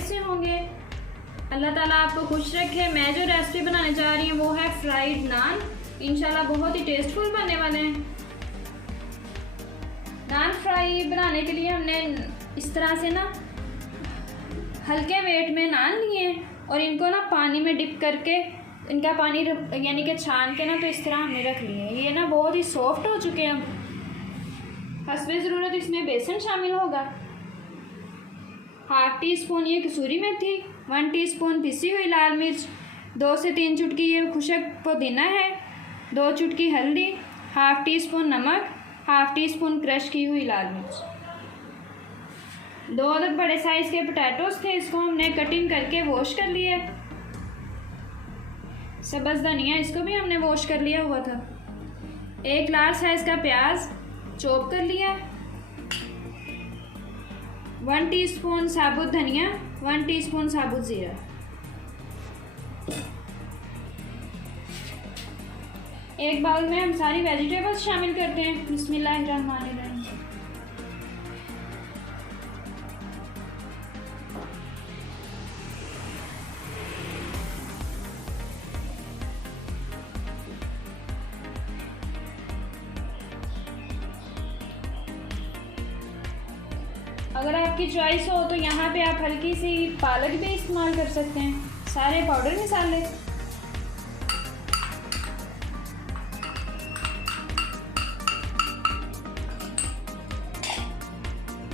खैरियत से होंगे। अल्लाह ताला आपको खुश रखे। मैं जो रेसिपी बनाने जा रही हूँ वो है फ्राइड नान। इंशाल्लाह बहुत ही टेस्टफुल बनने वाले हैं। नान फ्राई बनाने के लिए हमने इस तरह से ना हल्के वेट में नान लिए और इनको ना पानी में डिप करके इनका पानी यानी कि छान के ना तो इस तरह हमने रख लिए। ये ना बहुत ही सॉफ्ट हो चुके हैं। हस्बे ज़रूरत इसमें बेसन शामिल होगा, हाफ टी स्पून ये कसूरी मेथी, 1 टीस्पून पिसी हुई लाल मिर्च, 2 से 3 चुटकी ये खुशक पुदीना है, 2 चुटकी हल्दी, हाफ टी स्पून नमक, हाफ टी स्पून क्रश की हुई लाल मिर्च। 2 अदद बड़े साइज़ के पोटैटोस थे, इसको हमने कटिंग करके वॉश कर लिया। सब्ज़ धनिया इसको भी हमने वॉश कर लिया हुआ था। 1 लार्ज साइज़ का प्याज चॉप कर लिया। 1 टीस्पून साबुत धनिया, 1 टीस्पून साबुत ज़ीरा। एक बाउल में हम सारी वेजिटेबल्स शामिल करते हैं। बिस्मिल्लाहिर्रहमानिर्रहीम। अगर आपकी चॉइस हो तो यहाँ पे आप हल्की सी पालक भी इस्तेमाल कर सकते हैं। सारे पाउडर मसाले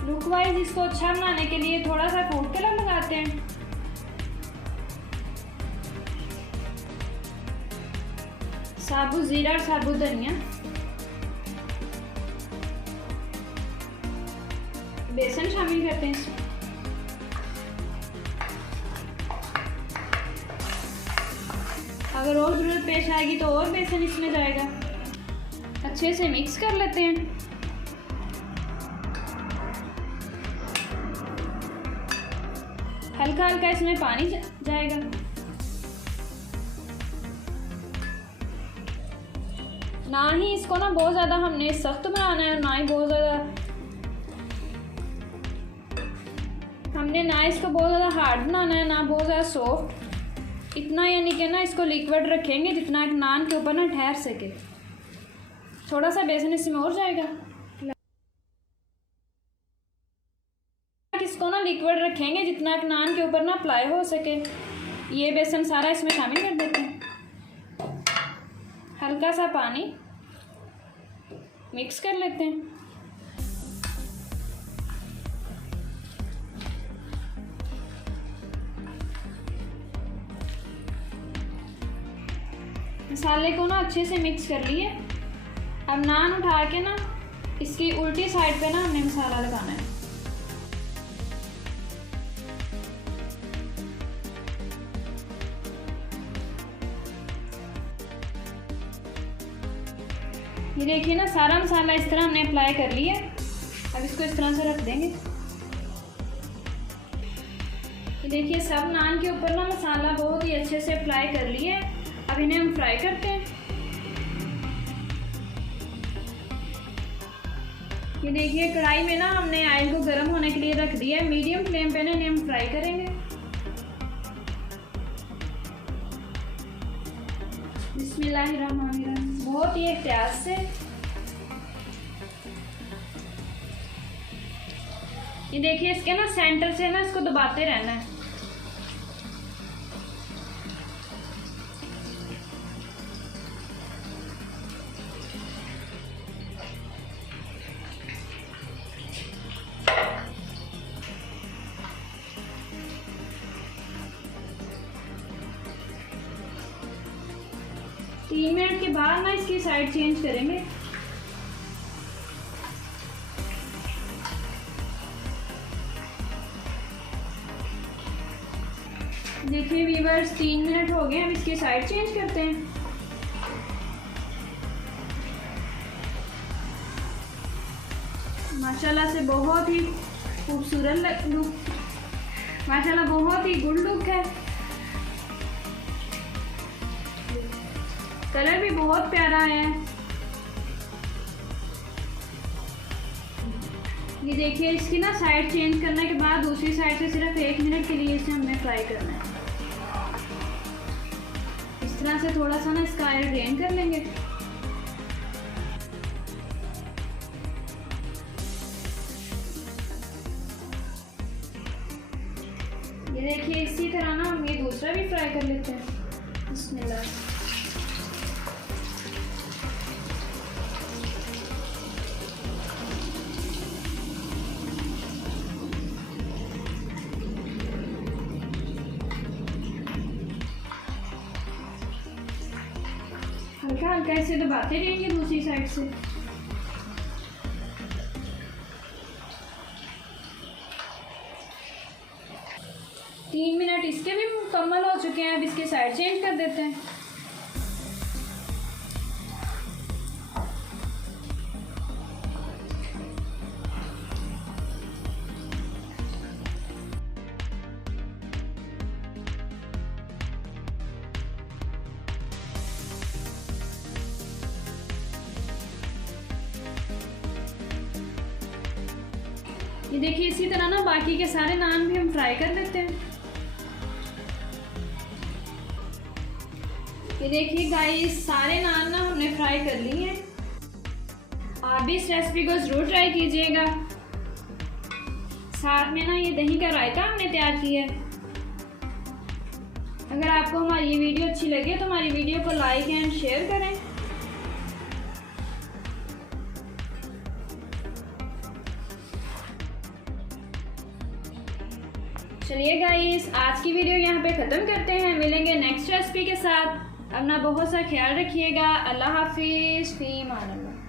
लुक वाइज इसको अच्छा बनाने के लिए थोड़ा सा फूड कलर लगाते हैं। साबुत ज़ीरा और साबुत धनिया, बेसन शामिल करते हैं इसमें। अगर और ज़रूरत पेश आएगी तो और बेसन इसमें जाएगा। अच्छे से मिक्स कर लेते हैं। हल्का हल्का इसमें पानी जाएगा। ना ही इसको ना बहुत ज़्यादा हमने सख्त बनाना है, ना ही बहुत ज़्यादा इसको बहुत ज़्यादा हार्ड बनाना है, ना बहुत ज़्यादा सॉफ्ट। इतना यानी कि ना इसको लिक्विड रखेंगे जितना नान के ऊपर ना ठहर सके। थोड़ा सा बेसन इसमें और जाएगा। इसको ना लिक्विड रखेंगे जितना नान के ऊपर ना अप्लाई हो सके। ये बेसन सारा इसमें शामिल कर देते हैं। हल्का सा पानी मिक्स कर लेते हैं। मसाले को ना अच्छे से मिक्स कर लिए। अब नान उठा के ना इसकी उल्टी साइड पे ना हमने मसाला लगाना है। ये देखिए ना सारा मसाला इस तरह हमने अप्लाई कर लिया। अब इसको इस तरह से रख देंगे। ये देखिए सब नान के ऊपर ना मसाला बहुत ही अच्छे से अप्लाई कर लिया है। अब इन्हें हम फ्राई करते हैं। ये देखिए कढ़ाई में ना हमने ऑयल को गर्म होने के लिए रख दिया है। मीडियम फ्लेम पे ना इन्हें हम फ्राई करेंगे। बिस्मिल्लाहिर्रहमानिर्रहीम। बहुत ही एहतियात से ये देखिए इसके ना सेंटर से ना इसको दबाते रहना है। तीन मिनट के बाद ना इसकी साइड चेंज करेंगे। देखिए व्यूअर्स 3 मिनट हो गए। हम इसकी साइड चेंज करते हैं। माशाल्लाह से बहुत ही खूबसूरत लुक, माशाल्लाह बहुत ही गुड लुक है। कलर भी बहुत प्यारा है। ये देखिए, इसकी ना साइड चेंज करने के बाद दूसरी साइड से सिर्फ 1 मिनट के लिए इसे हमें फ्राई करना है। इस तरह से थोड़ा सा ना इसका ऑयल ड्रेन कर लेंगे। ये देखिए, इसी तरह ना हम ये दूसरा भी फ्राई कर लेते हैं। बिस्मिल्लाह। हल्का हल्का इसे दबाते रहेंगे दूसरी साइड से। तीन मिनट इसके भी मुकम्मल हो चुके हैं। अब इसके साइड चेंज कर देते हैं। ये देखिए, इसी तरह ना बाकी के सारे नान भी हम फ्राई कर लेते हैं। ये देखिए गाइस, सारे नान ना हमने फ्राई कर लिए हैं। आप भी इस रेसिपी को ज़रूर ट्राई कीजिएगा। साथ में ना ये दही का रायता हमने तैयार किया है। अगर आपको हमारी ये वीडियो अच्छी लगे तो हमारी वीडियो को लाइक एंड शेयर करें। चलिए गाइस, आज की वीडियो यहाँ पे ख़त्म करते हैं। मिलेंगे नेक्स्ट रेसिपी के साथ। अपना बहुत सा ख्याल रखिएगा। अल्लाह हाफिज़। फ़ी अमान अल्लाह।